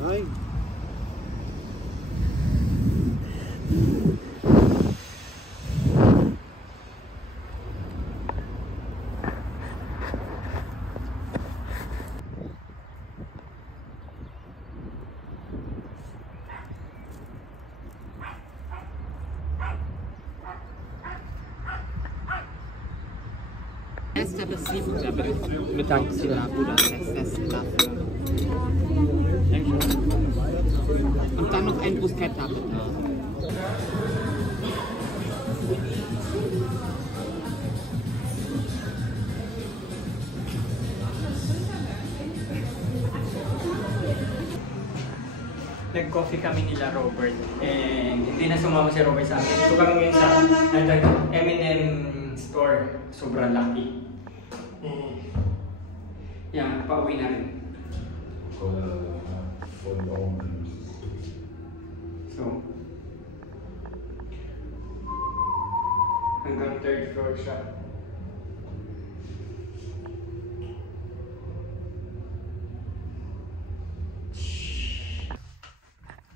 Ay. Erster Betrieb der bedankt sila Bruder SS dafür. Und dann noch ein Bruschetta bitte. Nag-coffee kami nila Robert and hindi na sumama si Robert sa amin. So kami ngayon sa M&M store. Sobrang laki. Yan, pauwi na rin. So, hanggang 3rd floor siya.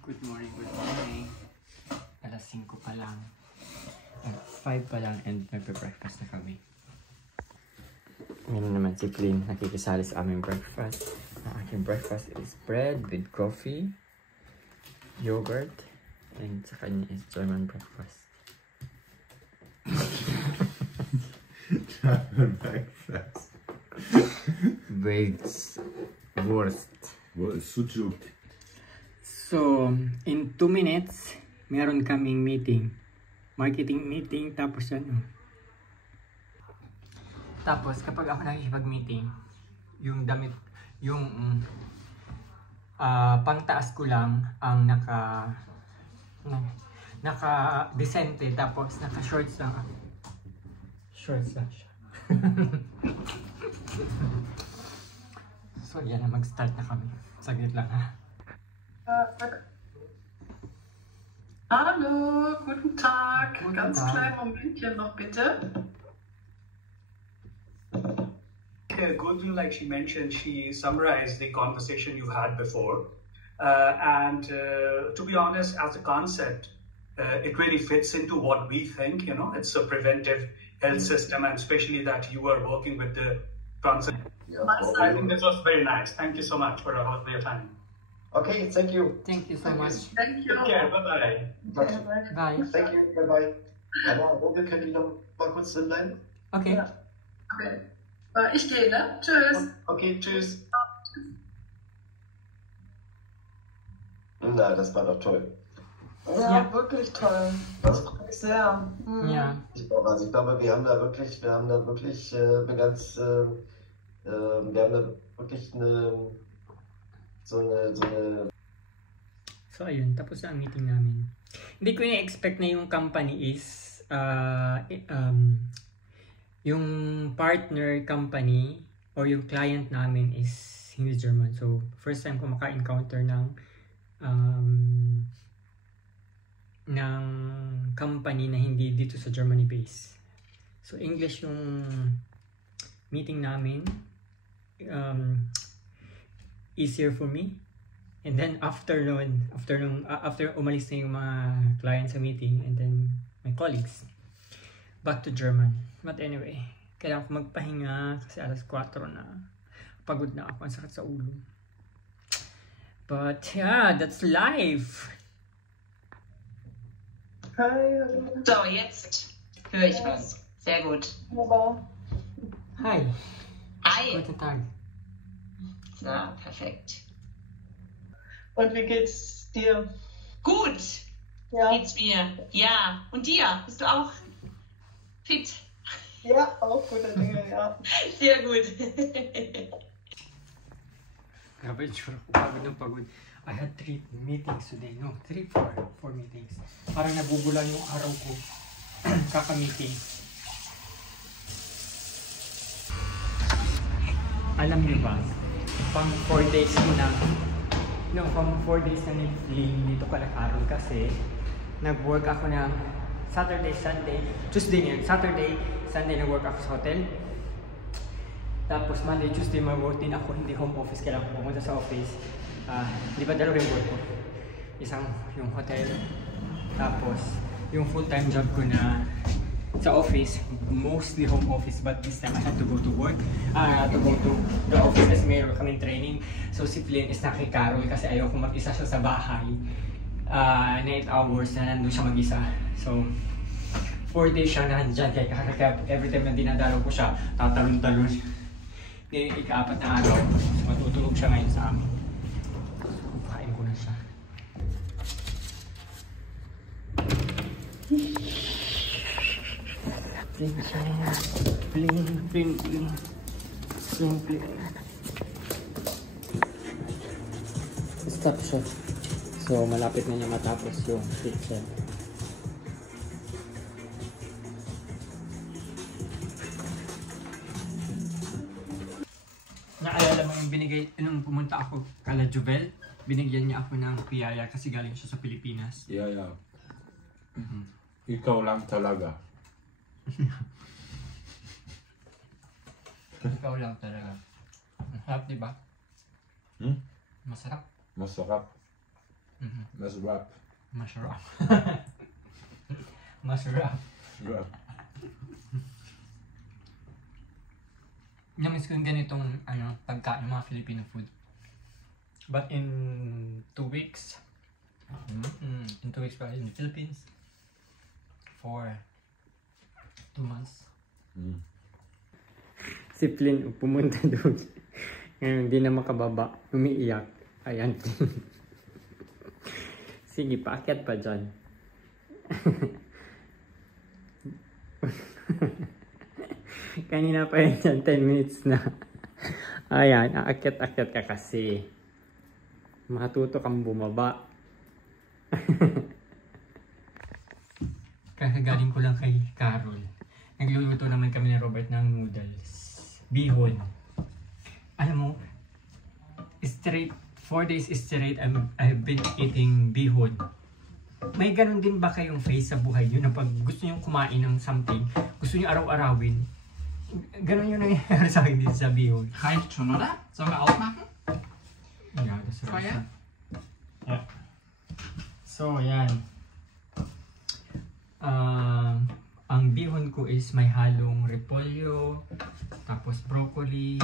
Good morning, good morning. Alas 5 pa lang. 5 pa lang and nagbe-breakfast na kami. Ngayon naman si Clean nakikisali sa aming breakfast. Ang aking breakfast is bread with coffee, yogurt, and sa kanya is German breakfast. German breakfast. Wurst. Sucuk. So, in 2 minutes, meron kaming meeting. Marketing meeting, tapos ano. Tapos, kapag ako nakikipag-meeting, yung damit, yung pangtaas ko lang ang naka-decente, tapos naka-shorts lang ako. Shorts lang siya. So, yan na, mag-start na kami. Saglit lang ha. Hallo, guten Tag. Guten Ganz Tag. kleinen Momentchen noch bitte. Gurju, like she mentioned, she summarized the conversation you had before. To be honest, as a concept, it really fits into what we think, you know, it's a preventive health system, and especially that you are working with the concept. Yeah, I think this was very nice. Thank you so much for your time. Okay, thank you. Thank you so much. Thank you. Take care. Bye-bye. Bye. Thank you, bye-bye. Aber Robin, können die noch mal kurz drin bleiben? Okay. Ja. Okay. Ich gehe, ne? Tschüss. Okay, tschüss. Na, das war doch toll. Ja, wirklich toll. Was? Sehr. Mhm. Ja. Ich glaube, wir haben da wirklich eine ganz, wir haben da wirklich so eine So ayun, tapos na ang meeting namin. Hindi ko na-expect na yung company is yung partner company or yung client namin is hindi German. So first time ko maka-encounter ng company na hindi dito sa Germany base. So English yung meeting namin. Easier for me. And then after umalis na yung mga clients sa meeting and then my colleagues, back to German. But anyway, kailangan ko magpahinga kasi alas 4 na. Pagod na ako, ang sakit sa ulo. But yeah, that's life. Hi. So, jetzt höre ich was. Sehr gut. Hi. Hi. Guten Tag. Na, perfekt. Und wie geht's dir? Gut. Ja. Geht's mir? Ja. Und dir? Bist du auch fit? Ja, auch gute Dinge, ja. Sehr gut. Grabe, sure ako pagod ng pagod. I had 3 meetings today. No, 4 meetings. Parang nagugulan yung araw ko. Kaka-meeting. Alam niyo ba, pang 4 days mo na, pang 4 days na dito ka nag-aral kasi nag-work ako ng Saturday, Sunday, Tuesday ngayon, Saturday, Sunday nag-work ako sa hotel. Tapos Monday, Tuesday mag-work din ako, hindi home office, kailangan pumunta sa office. Di ba dalawa yung work ko? Isang yung hotel, tapos yung full-time job ko na sa office, mostly home office, but this time I had to go to work. I had to go to the office kasi mayroon kaming training. So si Flynn is nakikarol kasi ayaw kong mag-isa siya sa bahay. 8 hours na nandun siya mag-isa. So 4 days siya nandyan kaya every time na dinadalaw ko siya, tatalon-talon. Ngayon ika-4 na araw, matutulog siya ngayon sa amin. Kain ko na siya. Bling siya na. Bling. Stop siya. So malapit na niya matapos yung pizza. Naalala mo yung binigay, nung pumunta ako kala Juvel, binigyan niya ako ng piyaya kasi galing siya sa Pilipinas. Yeah. Ikaw lang talaga. Ikaw lang talaga. Masarap, diba? Masarap. Masarap. Masarap. Masarap. Masarap. Namiss ko yung ganitong pagkain, mga Filipino food. But in 2 weeks, in 2 weeks pa in the Philippines, for 2 months. Si Flynn pumunta doon. Ngayon hindi na makababa, umiiyak. Ayan. Sige, paakyat pa dyan. Kanina pa yun dyan, 10 minutes na. Ayan, aakyat-akyat ka kasi. Matuto kang bumaba. Kakagaling ko lang kay Carol. Nagluluto naman kami ni Robert ng noodles. Bihon. Alam mo, 4 days straight I've been eating bihon. May ganun din ba kayong face sa buhay nyo na pag gusto nyo kumain ng something, gusto nyo araw-arawin? Ganun yun nangyayari sa akin dito sa bihon. Reicht schon, oder? Sollen wir aufmachen? Ja, das reicht. Feuer? Ja. So, yan. Ang bihon ko is may halong repolyo, tapos broccoli,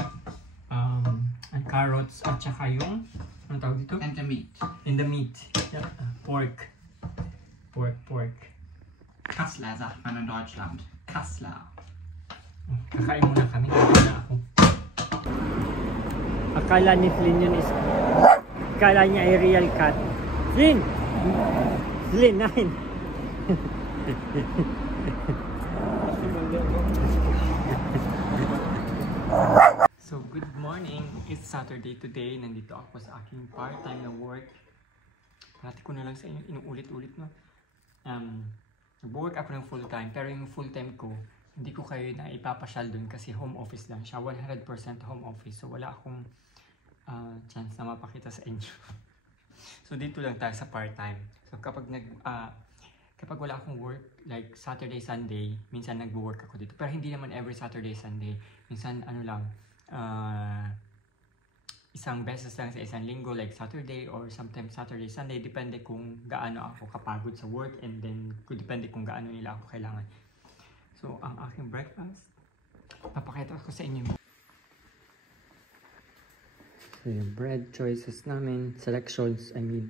and carrots, at saka yung, ano tawag dito? And the meat. In the meat. Yeah. Pork. Kassler sagt man in Deutschland. Kassler. Kakain muna kami. Kakain na ako. Akala ni Flynn yun is... Akala niya ay real cat. Flynn! Flynn, nine! So, good morning. It's Saturday today. Nandito ako sa aking part-time na work. Parati ko na lang sa inyo, inuulit-ulit, no? Nag-work ako ng full-time, pero yung full-time ko, hindi ko kayo na ipapasyal dun kasi home office lang siya. 100% home office. So, wala akong chance na mapakita sa inyo. So, dito lang tayo sa part-time. So, kapag wala akong work, like Saturday, Sunday, minsan nag-work ako dito. Pero hindi naman every Saturday, Sunday. Minsan, isang beses lang sa isang linggo, like Saturday or sometimes Saturday, Sunday. Depende kung gaano ako kapagod sa work and then depende kung gaano nila ako kailangan. So, ang aking breakfast, papakita ko sa inyo. So, yung bread choices namin, selections, I mean.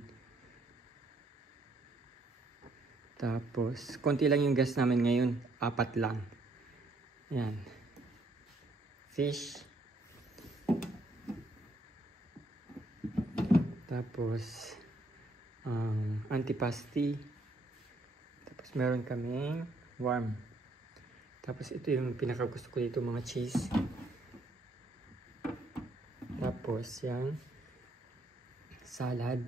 Tapos, konti lang yung guest namin ngayon, 4 lang. Yan. Fish. Tapos, antipasti. Tapos, meron kaming warm. Tapos, ito yung pinakagusto ko dito, mga cheese. Tapos, yan. Salad.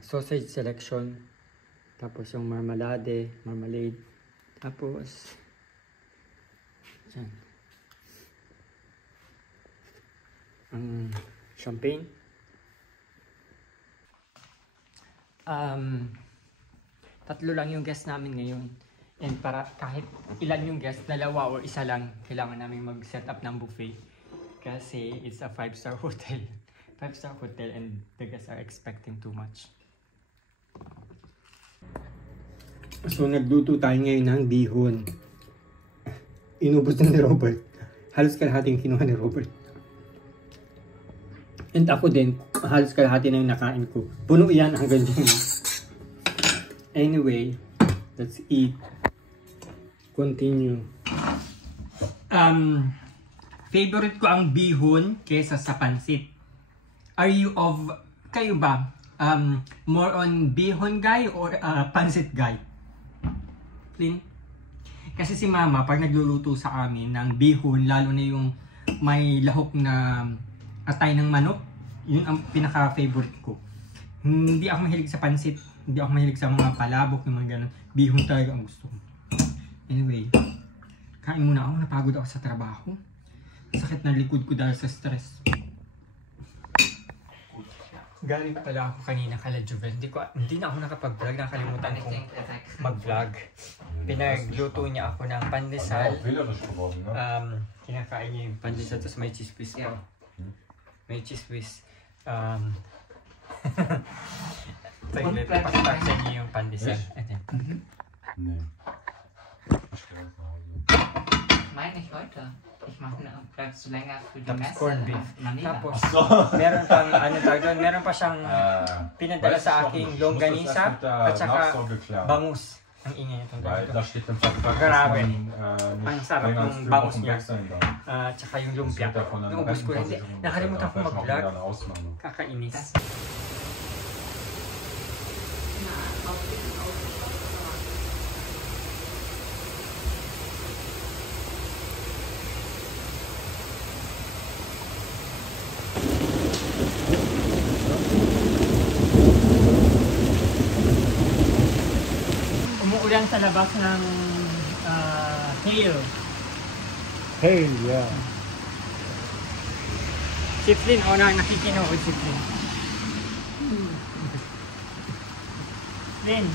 Sausage selection. Tapos, yung marmalade. Tapos, yan. Champagne. Tatlo lang yung guest namin ngayon. And para kahit ilan yung guest, 2 or 1 lang, kailangan namin mag-set up ng buffet. Kasi it's a 5-star hotel. 5-star hotel and the guests are expecting too much. So nagluto tayo ngayon ng bihon. Inubos na ni Robert. Halos kalahating kinuha ni Robert. And ako din, halos kalahati na yung nakain ko. Puno yan hanggang din. Anyway, let's eat. Continue. Favorite ko ang bihon kesa sa pansit. Are you of, kayo ba? More on bihon guy or pansit guy? Flynn? Kasi si mama, pag nagluluto sa amin ng bihon, lalo na yung may lahok na atay ng manok, yun ang pinaka-favorite ko. Hindi ako mahilig sa pansit, hindi ako mahilig sa mga palabok, yung mga ganun. Bihon talaga ang gusto ko. Anyway, kain muna ako, napagod ako sa trabaho. Sakit na likod ko dahil sa stress. Galing pala ako kanina kala Juvel. Hindi na ako nakapag-vlog, nakalimutan kong mag-vlog. Pinagluto niya ako ng pandesal. Kinakain niya yung pandesal, tapos may cheese whiz pa. May cheese whiz. Paspasan niya yung pandesal. Nee. Meine ich heute. Ich mache bleibst du länger für die Tapos Messe corned beef. in Manila. Tapos, meron pang, meron pa siyang pinadala sa aking longganisa at saka bangus. Ang ingay nitong Weil ganito. da steht im Vertrag, Grabe. dass Ang man sarap länger als ng 4 bangus Wochen niya. weg sein darf. Tsaka yung Das lumpia. wird davon an der Naubos ko rin. Rentenversicherung Nakalimutan ko bezahlt. Da machen wir mag-vlog. eine Ausnahme. Kakainis. Umuulan sa labas ng hail. Hail, yeah. Si Flynn, nakikinood si Flynn. Flynn.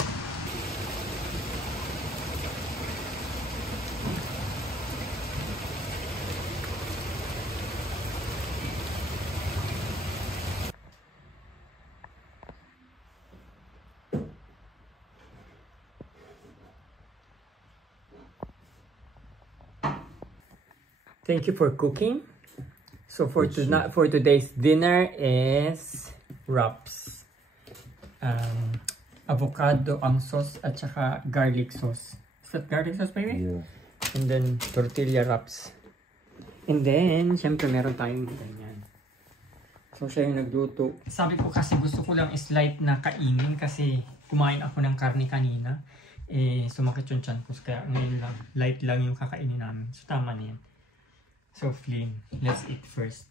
Thank you for cooking. So for today's dinner is wraps. Avocado ang sauce at saka garlic sauce. Is that garlic sauce, baby? Yeah. And then tortilla wraps. And then, syempre meron tayong ganyan. So siya yung nagluto. Sabi ko kasi gusto ko lang is light na kainin kasi kumain ako ng karne kanina. Sumakit yung tiyan ko. Kaya ngayon lang, light lang yung kakainin namin. So tama na yan. So Flynn, let's eat first.